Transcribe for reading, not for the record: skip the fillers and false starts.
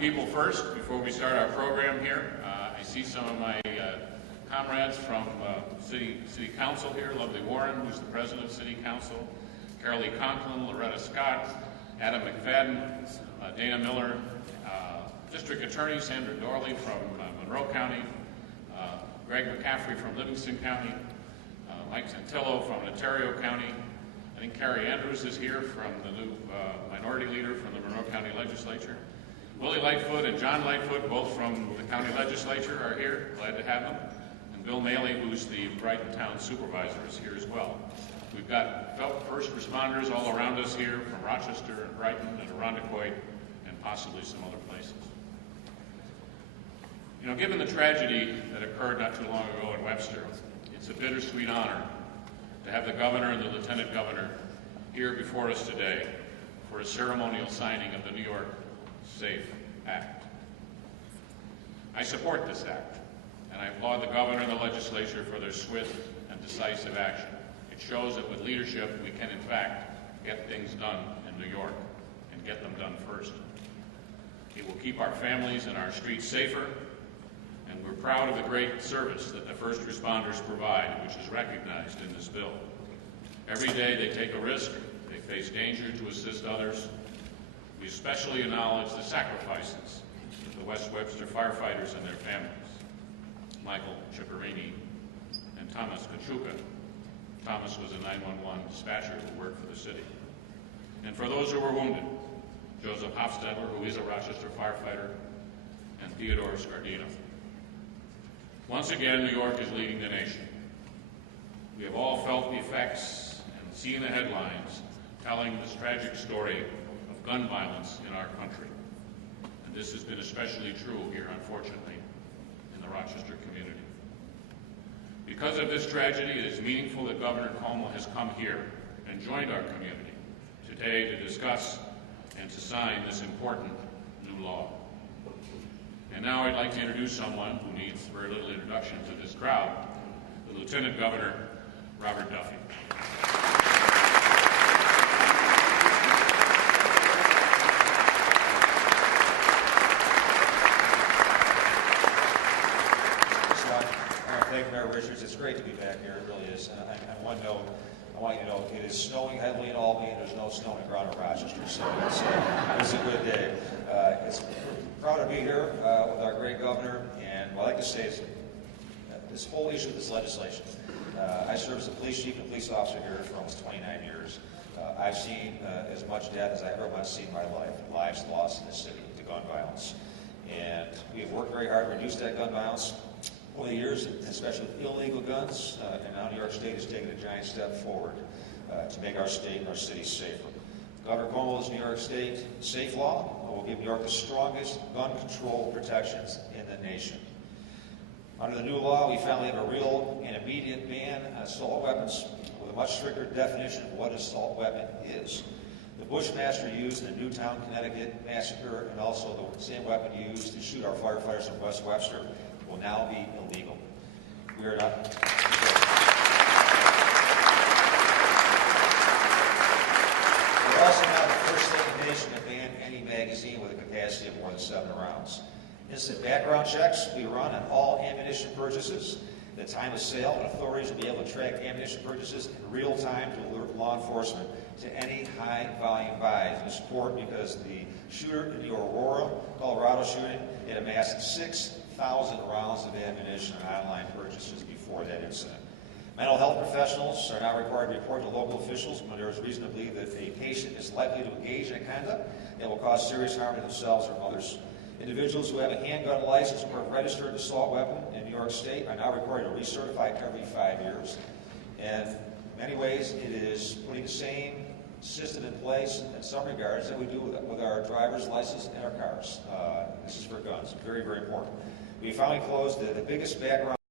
people first before we start our program here. I see some of my comrades from City Council here, Lovely Warren, who's the President of City Council, Carolee Conklin, Loretta Scott, Adam McFadden, Dana Miller, District Attorney Sandra Dorley from Monroe County, Greg McCaffrey from Livingston County, Mike Santillo from Ontario County. I think Carrie Andrews is here from the new minority leader from the Monroe County Legislature. Willie Lightfoot and John Lightfoot, both from the county legislature, are here. Glad to have them. And Bill Maley, who's the Brighton Town Supervisor, is here as well. We've got first responders all around us here from Rochester and Brighton and Irondequoit and possibly some other places. You know, given the tragedy that occurred not too long ago in Webster, it's a bittersweet honor to have the governor and the lieutenant governor here before us today for a ceremonial signing of the New York SAFE Act. I support this act, and I applaud the governor and the legislature for their swift and decisive action. It shows that with leadership, we can in fact get things done in New York and get them done first. It will keep our families and our streets safer, and we're proud of the great service that the first responders provide, which is recognized in this bill. Every day they take a risk, they face danger to assist others. We especially acknowledge the sacrifices of the West Webster firefighters and their families, Michael Ciparini and Thomas Kachuka. Thomas was a 911 dispatcher who worked for the city. And for those who were wounded, Joseph Hofstadler, who is a Rochester firefighter, and Theodore Scardino. Once again, New York is leading the nation. We have all felt the effects and seen the headlines telling this tragic story of gun violence in our country. And this has been especially true here, unfortunately, in the Rochester community. Because of this tragedy, it is meaningful that Governor Cuomo has come here and joined our community today to discuss and to sign this important new law. And now I'd like to introduce someone who needs very little introduction to this crowd, the Lieutenant Governor, Robert Duffy. Thank you, Mayor Richards. It's great to be back here. It really is. And on one note, I want you to know it is snowing heavily in Albany, and there's no snow in the ground in Rochester, so it's a good day. It's proud to be here with our great governor, and what I'd like to say is this whole issue of this legislation. I served as a police chief and police officer here for almost 29 years. I've seen as much death as I ever want to see in my life, lives lost in this city to gun violence. And we have worked very hard to reduce that gun violence over the years, especially with illegal guns, and now New York State has taken a giant step forward to make our state and our city safer. Governor Cuomo's New York State SAFE law will give New York the strongest gun control protections in the nation. Under the new law, we finally have a real and immediate ban on assault weapons with a much stricter definition of what an assault weapon is. The Bushmaster used in the Newtown, Connecticut massacre, and also the same weapon used to shoot our firefighters in West Webster, will now be illegal. We are not. We're also now the first state in the nation to ban any magazine with a capacity of more than 7 rounds. Instant background checks will be run on all ammunition purchases. At the time of sale, and authorities will be able to track ammunition purchases in real time to alert law enforcement to any high volume buys. It's important because the shooter in the Aurora, Colorado shooting, had amassed 6,000 rounds of ammunition on online purchases before that incident. Mental health professionals are now required to report to local officials when there is reason to believe that a patient is likely to engage in a conduct that will cause serious harm to themselves or others. Individuals who have a handgun license or a registered assault weapon in New York State are now required to recertify every 5 years. And in many ways, it is putting the same system in place in some regards that we do with our driver's license and our cars. This is for guns. Very, very important. We finally closed the biggest background